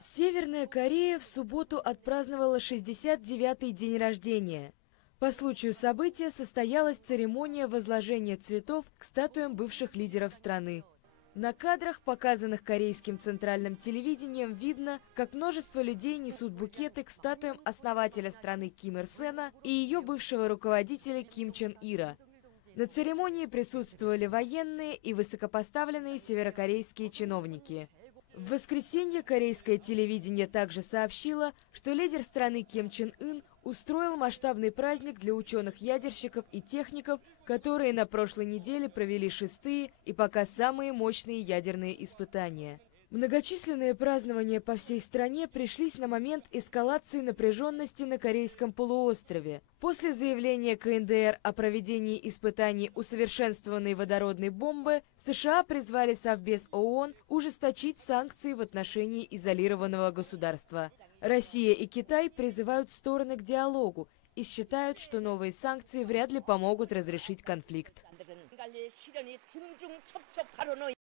Северная Корея в субботу отпраздновала 69-й день рождения. По случаю события состоялась церемония возложения цветов к статуям бывших лидеров страны. На кадрах, показанных корейским центральным телевидением, видно, как множество людей несут букеты к статуям основателя страны Ким Ир Сена и ее бывшего руководителя Ким Чен Ира. На церемонии присутствовали военные и высокопоставленные северокорейские чиновники. В воскресенье корейское телевидение также сообщило, что лидер страны Ким Чен Ын устроил масштабный праздник для ученых-ядерщиков и техников, которые на прошлой неделе провели шестые и пока самые мощные ядерные испытания. Многочисленные празднования по всей стране пришлись на момент эскалации напряженности на Корейском полуострове. После заявления КНДР о проведении испытаний усовершенствованной водородной бомбы, США призвали Совбез ООН ужесточить санкции в отношении изолированного государства. Россия и Китай призывают стороны к диалогу и считают, что новые санкции вряд ли помогут разрешить конфликт.